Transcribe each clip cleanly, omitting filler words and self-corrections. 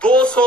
200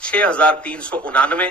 6399,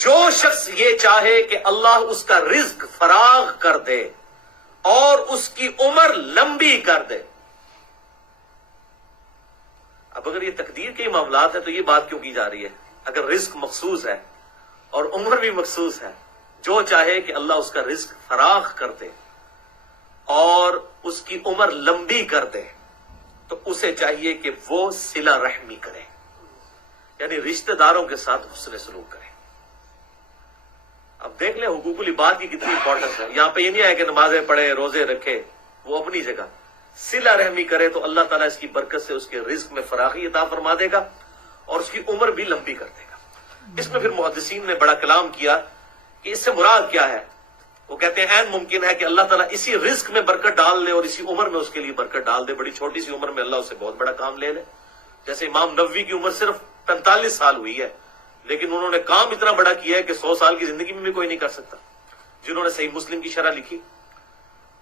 جو شخص یہ چاہے کہ اللہ اس کا رزق فراغ کر دے اور اس کی عمر لمبی کر دے. اب اگر یہ تقدیر کے معاملات ہیں تو یہ بات کیوں کی جا رہی ہے؟ اگر رزق مخصوص ہے اور عمر بھی مخصوص ہے، جو چاہے کہ اللہ اس کا رزق فراغ کر دے اور اس کی عمر لمبی کر دے، تو اسے چاہیے کہ وہ صلہ رحمی کرے، یعنی رشتہ داروں کے ساتھ حسن سلوک کرے. اب دیکھ لیں حقوق العباد کی کتنی امپورٹنس ہے. یہاں پہ یہ نہیں ہے کہ نمازیں پڑھے، روزے رکھے، وہ اپنی جگہ. صلہ رحمی کرے تو اللہ تعالیٰ اس کی برکت سے اس کے رزق میں فراخی عطا فرما دے گا اور اس کی عمر بھی لمبی کر دے گا. اس میں پھر محدثین نے بڑا کلام کیا کہ اس سے مراد کیا ہے. وہ کہتے ہیں عین ممکن ہے کہ اللہ تعالیٰ اسی رزق میں برکت ڈال دے اور اسی عمر میں اس کے لیے برکت ڈال دے. بڑی چھوٹی سی عمر میں اللہ اسے بہت بڑا کام لے لے. جیسے امام نووی کی عمر صرف 45 سال ہوئی ہے، لیکن انہوں نے کام اتنا بڑا کیا ہے کہ 100 سال کی زندگی میں بھی کوئی نہیں کر سکتا. جنہوں نے صحیح مسلم کی شرح لکھی،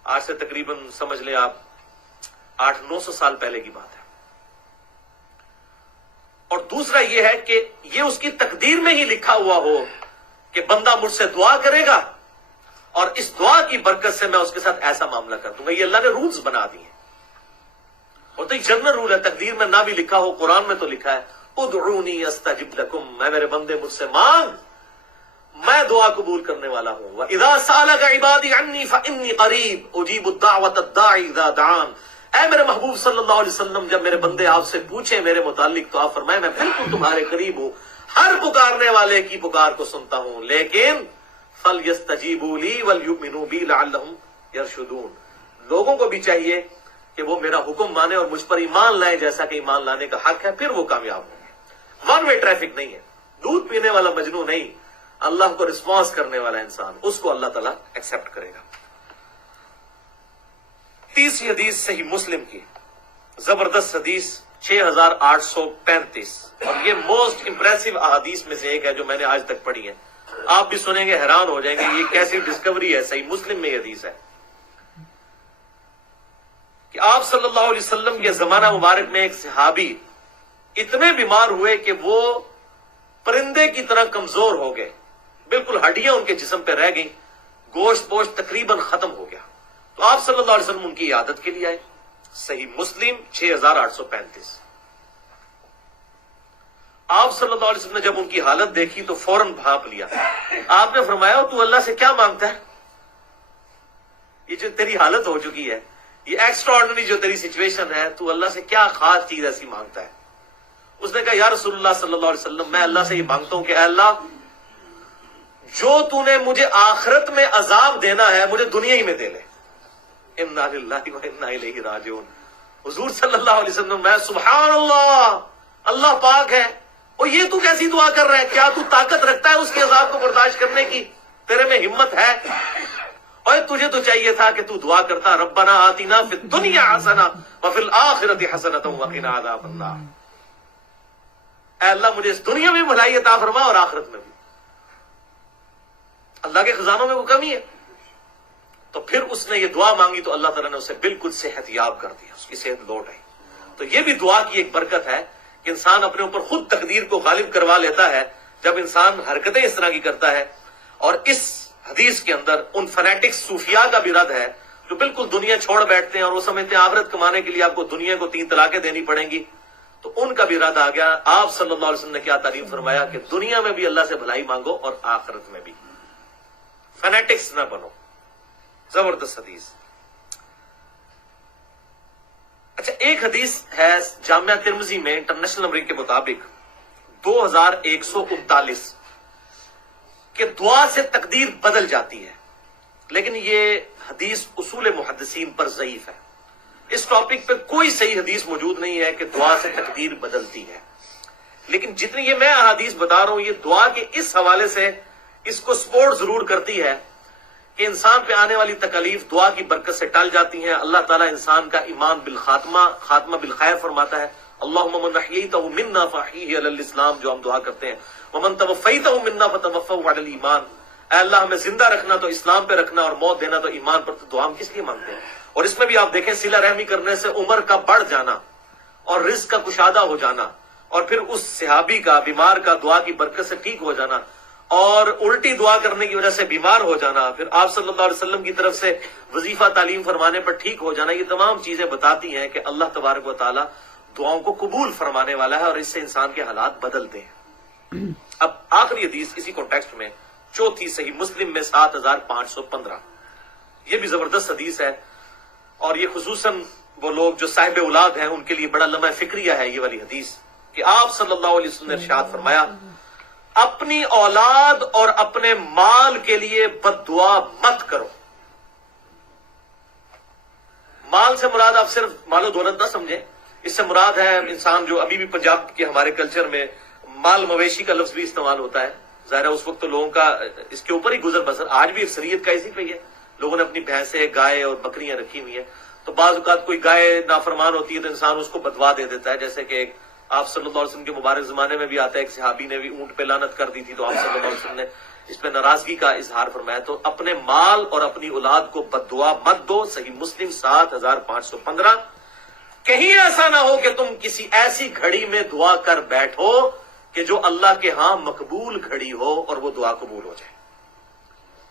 آج سے تقریباً سمجھ لیں آپ 800-900 سال پہلے کی بات ہے. اور دوسرا یہ ہے کہ یہ اس کی تقدیر میں ہی لکھا ہوا ہو کہ بندہ مجھ سے دعا کرے گا اور اس دعا کی برکت سے میں اس کے ساتھ ایسا معاملہ کر دوں گا. یہ اللہ نے رولز بنا دیے. اور تو ایک جنرل رول ہے، تقدیر میں نہ بھی لکھا ہو، قرآن میں تو لکھا ہے ادعونی استجب لکم، میں میرے بندے مجھ سے مانگ، میں دعا قبول کرنے والا ہوں. وَإِذَا سَأَلَكَ عِبَادِي عَنِّي فَإِنِّي قَرِيبٌ أُجِيبُ الدَّعْوَةَ الدَّاعِ إِذَا دَعَانِ. اے میرے محبوب صلی اللہ علیہ وسلم، جب میرے بندے آپ سے پوچھیں میرے متعلق تو آپ فرمائیں میں بالکل تمہارے قریب ہوں، ہر پکارنے والے کی پکار کو سنتا ہوں. لیکن فَلْيَسْتَجِيبُوا لِي وَلْيُؤْمِنُوا بِي لَعَلَّهُمْ يَرْشُدُونَ. لوگوں کو بھی چاہیے کہ وہ میرا حکم مانے اور مجھ پر ایمان لائیں جیسا کہ ایمان لانے کا حق ہے، پھر وہ کامیاب ہوں گے. ون وے ٹریفک نہیں ہے. دودھ پینے والا مجنو نہیں، اللہ کو رسپانس کرنے والا انسان، اس کو اللہ تعالیٰ ایکسپٹ کرے گا. تیسری حدیث صحیح مسلم کی، زبردست حدیث 6835، اور یہ موسٹ امپریسو احادیث میں سے ایک ہے جو میں نے آج تک پڑھی ہے. آپ بھی سنیں گے حیران ہو جائیں گے یہ کیسی ڈسکوری ہے. صحیح مسلم میں یہ حدیث ہے کہ آپ صلی اللہ علیہ وسلم کے زمانہ مبارک میں ایک صحابی اتنے بیمار ہوئے کہ وہ پرندے کی طرح کمزور ہو گئے، بالکل ہڈیاں ان کے جسم پہ رہ گئیں، گوشت پوشت تقریباً ختم ہو گیا. تو آپ صلی اللہ علیہ وسلم ان کی عیادت کے لیے آئے. صحیح مسلم 6835. آپ صلی اللہ علیہ وسلم نے جب ان کی حالت دیکھی تو فوراً بھانپ لیا. آپ نے فرمایا تو اللہ سے کیا مانگتا ہے؟ یہ جو تیری حالت ہو چکی ہے، یہ ایکسٹرا آرڈنری جو تیری سچویشن ہے، تو اللہ سے کیا خاص چیز ایسی مانگتا ہے؟ اس نے کہا یا رسول اللہ صلی اللہ علیہ وسلم، میں اللہ سے یہ مانگتا ہوں کہ اے اللہ، جو تو نے مجھے آخرت میں عذاب دینا ہے مجھے دنیا ہی میں دے لے. انا للہ و انا الیہ راجعون. حضور صلی اللہ علیہ وسلم، میں سبحان اللہ، اللہ پاک ہے، اور یہ تو کیسی دعا کر رہا ہے؟ کیا تو طاقت رکھتا ہے اس کے عذاب کو برداشت کرنے کی؟ تیرے میں ہمت ہے؟ اور تجھے تو چاہیے تھا کہ تو دعا کرتا ربنا آتنا فی الدنیا حسنہ وفی الآخرۃ حسنۃ وقنا عذاب النار. اے اللہ مجھے اس دنیا میں بھلائی عطا فرما اور آخرت میں بھی. اللہ کے خزانوں میں وہ کمی ہے. تو پھر اس نے یہ دعا مانگی تو اللہ تعالیٰ نے اسے بالکل صحت یاب کر دیا، اس کی صحت لوٹ آئی. تو یہ بھی دعا کی ایک برکت ہے کہ انسان اپنے اوپر خود تقدیر کو غالب کروا لیتا ہے جب انسان حرکتیں اس طرح کی کرتا ہے. اور اس حدیث کے اندر ان فنیٹکس صوفیاء کا بھی رد ہے جو بالکل دنیا چھوڑ بیٹھتے ہیں اور وہ سمجھتے ہیں آخرت کمانے کے لیے آپ کو دنیا کو 3 طلاقیں دینی پڑیں گی. تو ان کا بھی رد آ گیا. آپ صلی اللہ علیہ وسلم نے کیا تعلیم فرمایا کہ دنیا میں بھی اللہ سے بھلائی مانگو اور آخرت میں بھی. فنیٹکس نہ بنو. زبردست حدیث. اچھا، ایک حدیث ہے جامعہ ترمذی میں انٹرنیشنل نمبرنگ کے مطابق 2139 کہ دعا سے تقدیر بدل جاتی ہے، لیکن یہ حدیث اصول محدثین پر ضعیف ہے. اس ٹاپک پہ کوئی صحیح حدیث موجود نہیں ہے کہ دعا سے تقدیر بدلتی ہے. لیکن جتنی یہ میں احادیث بتا رہا ہوں یہ دعا کے اس حوالے سے اس کو سپورٹ ضرور کرتی ہے کہ انسان پہ آنے والی تکالیف دعا کی برکت سے ٹل جاتی ہیں. اللہ تعالیٰ انسان کا ایمان بالخاتمہ، خاتمہ بالخیر فرماتا ہے. اللہم من احییتہ منا فاحیہ علی الاسلام، جو ہم دعا کرتے ہیں. ومن توفیتہ منا فتوفہ علی الایمان، اے اللہ ہمیں زندہ رکھنا تو اسلام پہ رکھنا اور موت دینا تو ایمان پر. تو دعا ہم کس لیے مانگتے ہیں؟ اور اس میں بھی آپ دیکھیں صلہ رحمی کرنے سے عمر کا بڑھ جانا اور رزق کا کشادہ ہو جانا، اور پھر اس صحابی کا بیمار کا دعا کی برکت سے ٹھیک ہو جانا، اور الٹی دعا کرنے کی وجہ سے بیمار ہو جانا، پھر آپ صلی اللہ علیہ وسلم کی طرف سے وظیفہ تعلیم فرمانے پر ٹھیک ہو جانا، یہ تمام چیزیں بتاتی ہیں کہ اللہ تبارک و تعالی دعاؤں کو قبول فرمانے والا ہے اور اس سے انسان کے حالات بدلتے ہیں۔ اب آخری حدیث اسی کانٹیکسٹ میں، چوتھی صحیح مسلم میں 7515، یہ بھی زبردست حدیث ہے، اور یہ خصوصاً وہ لوگ جو صاحب اولاد ہیں ان کے لیے بڑا لمحہ فکریہ ہے یہ والی حدیث، کہ آپ صلی اللہ علیہ وسلم نے ارشاد فرمایا، اپنی اولاد اور اپنے مال کے لیے بد دعا مت کرو۔ مال سے مراد آپ صرف مال و دولت نہ سمجھیں، اس سے مراد ہے انسان جو ابھی بھی پنجاب کے ہمارے کلچر میں مال مویشی کا لفظ بھی استعمال ہوتا ہے، ظاہر ہے اس وقت تو لوگوں کا اس کے اوپر ہی گزر بسر، آج بھی اکثریت کا اسی پہ ہی ہے، لوگوں نے اپنی بھینسیں گائے اور بکریاں رکھی ہوئی ہیں، تو بعض اوقات کوئی گائے نافرمان ہوتی ہے تو انسان اس کو بدوا دے دیتا ہے، جیسے کہ ایک آپ صلی اللہ علیہ وسلم کے مبارک زمانے میں بھی آتا ہے، ایک صحابی نے بھی اونٹ پہ لعنت کر دی تھی تو آپ صلی اللہ علیہ وسلم نے اس پہ ناراضگی کا اظہار فرمایا۔ تو اپنے مال اور اپنی اولاد کو بد دعا مت دو، صحیح مسلم 7515۔ کہیں ایسا نہ ہو کہ تم کسی ایسی گھڑی میں دعا کر بیٹھو کہ جو اللہ کے ہاں مقبول گھڑی ہو اور وہ دعا قبول ہو جائے،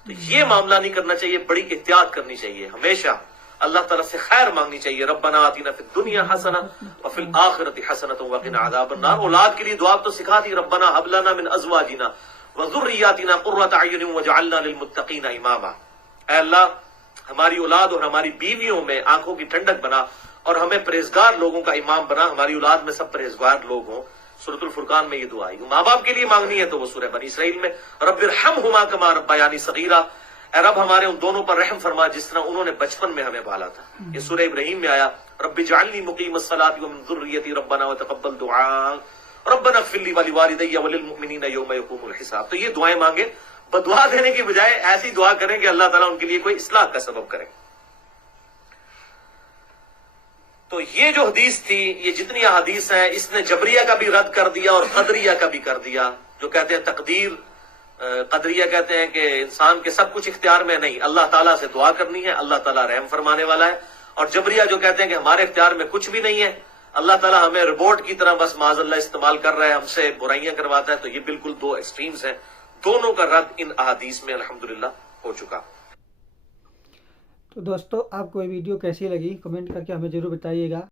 تو یہ معاملہ نہیں کرنا چاہیے، بڑی احتیاط کرنی چاہیے، ہمیشہ اللہ تعالیٰ سے خیر مانگنی چاہیے، ربنا آتنا فی الدنیا حسنہ وفی الآخرۃ حسنۃ وقنا عذاب النار۔ اولاد کے لیے دعا تو سکھا دی، ربنا ھب لنا من ازواجنا وذریاتنا قرۃ اعین واجعلنا للمتقین اماما، اے اللہ ہماری اولاد اور ہماری بیویوں میں آنکھوں کی ٹھنڈک بنا اور ہمیں پرہیزگار لوگوں کا امام بنا، ہماری اولاد میں سب پرہیزگار لوگ ہوں۔ سورۃ الفرقان میں یہ دعا ہے، ماں باپ کے لیے مانگنی ہے تو وہ سورہ بنی اسرائیل میں رب ارحمہما کما ربیانی صغیرا، اے رب ہمارے ان دونوں پر رحم فرما جس طرح انہوں نے بچپن میں ہمیں پالا تھا۔ یہ سورہ ابراہیم میں آیا، رب اجعلنی مقیم الصلاۃ ومن ذریتی ربنا وتقبل دعاء ربنا اغفر لی ولوالدی وللمؤمنین یوم یقوم الحساب۔ تو یہ دعائیں مانگیں، بدعا دینے کی بجائے ایسی دعا کریں کہ اللہ تعالیٰ ان کے لیے کوئی اصلاح کا سبب کرے۔ تو یہ جو حدیث تھی، یہ جتنی احادیث ہیں، اس نے جبریہ کا بھی رد کر دیا اور قدریہ کا بھی کر دیا، جو کہتے ہیں تقدیر، قدریہ کہتے ہیں کہ انسان کے سب کچھ اختیار میں نہیں، اللہ تعالیٰ سے دعا کرنی ہے، اللہ تعالیٰ رحم فرمانے والا ہے، اور جبریہ جو کہتے ہیں کہ ہمارے اختیار میں کچھ بھی نہیں ہے، اللہ تعالیٰ ہمیں ربوٹ کی طرح بس معاذ اللہ استعمال کر رہا ہے، ہم سے برائیاں کرواتا ہے۔ تو یہ بالکل دو ایکسٹریمز ہیں، دونوں کا رد ان احادیث میں الحمدللہ ہو چکا۔ تو دوستو، آپ کو یہ ویڈیو کیسی لگی کمنٹ کر کے ہمیں ضرور بتائیے گا۔